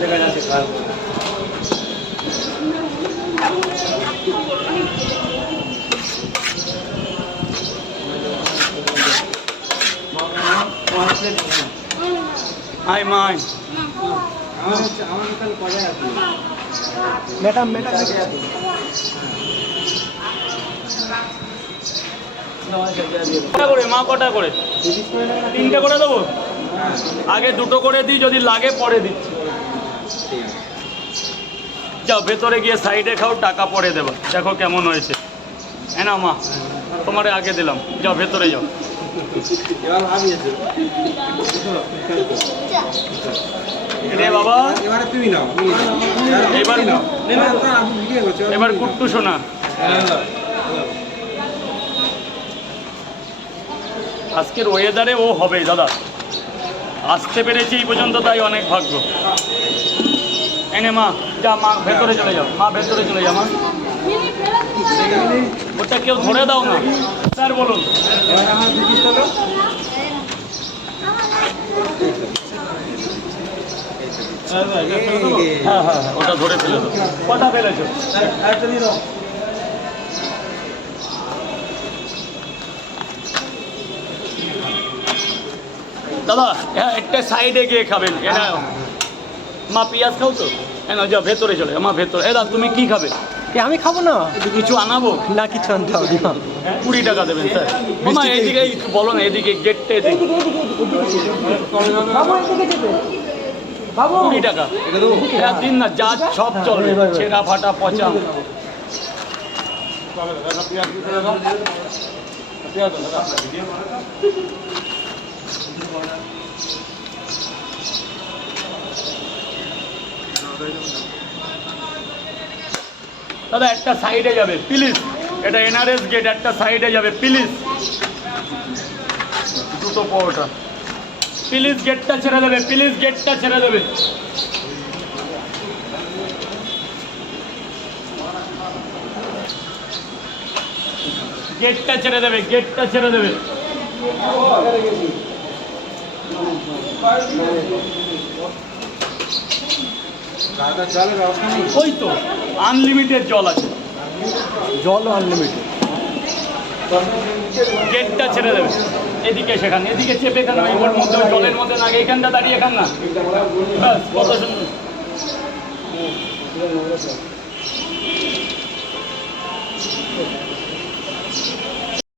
দেখা যাচ্ছে Hi, mine. Madam কটা করে মা, কটা করে? 3টে করে দেবো? আগে 2টো করে দিই, যদি লাগে পরে দিচ্ছি। যাও ভেতরে গিয়ে সাইডে খাও, টাকা পরে দেবো। দেখো কেমন হয়েছে। হ্যাঁ না মা, তোমার আগে দিলাম, যাও ভেতরে যাও। রে বাবা, এবারে তুমি নাও। এবার কুট্টু শোনা। আজকের ওয়েদারে ও হবে দাদা, আসতে পেরেছি এই পর্যন্ত, তাই অনেক ভাগ্য। এনে মা, যা মা ভেতরে চলে যাও, মা ভেতরে চলে যাও মা। ওটা কেউ ধরে দাও না স্যার, বলুন। হ্যাঁ হ্যাঁ, ওটা ধরে ফেলে দাও। কটা ফেলেছো? দাদা হ্যাঁ, একটা সাইডে গিয়ে খাবেন। এটা মা পেঁয়াজ খাও তো? হ্যাঁ, যাও ভেতরে চলে যাও মা, ভেতরে। দাদা তুমি কি খাবে? আমি খাবো না। কিছু আনাবো না, কিছু আনতে হবে না। 20 টাকা দেবেন স্যার। মা এইদিকে একটু বলো না, এদিকে গেটটা এদিকে। 20 টাকা হ্যাঁ দিন না, যা সব চলবে, ছেঁড়া ফাটা পচা। দাদা একটা সাইডে যাবে প্লিজ, এটা এনআরএস গেট, একটা সাইডে যাবে প্লিজ। 2টো পরোটা প্লিজ, গেটটা ছেড়ে দেবে প্লিজ, গেটটা ছেড়ে দেবে। গেটটা ছেড়ে দেবে, গেটটা ছেড়ে দেবে। ওই তো আনলিমিটেড জল আছে, জলও আনলিমিটেড। গেটটা ছেড়ে দেবে। এদিকে সেখানে, এদিকে চেপে খান, ওর মধ্যে জলের মধ্যে না, এইখানটা দাঁড়িয়ে খান না। ব্যাস, কত সুন্দর।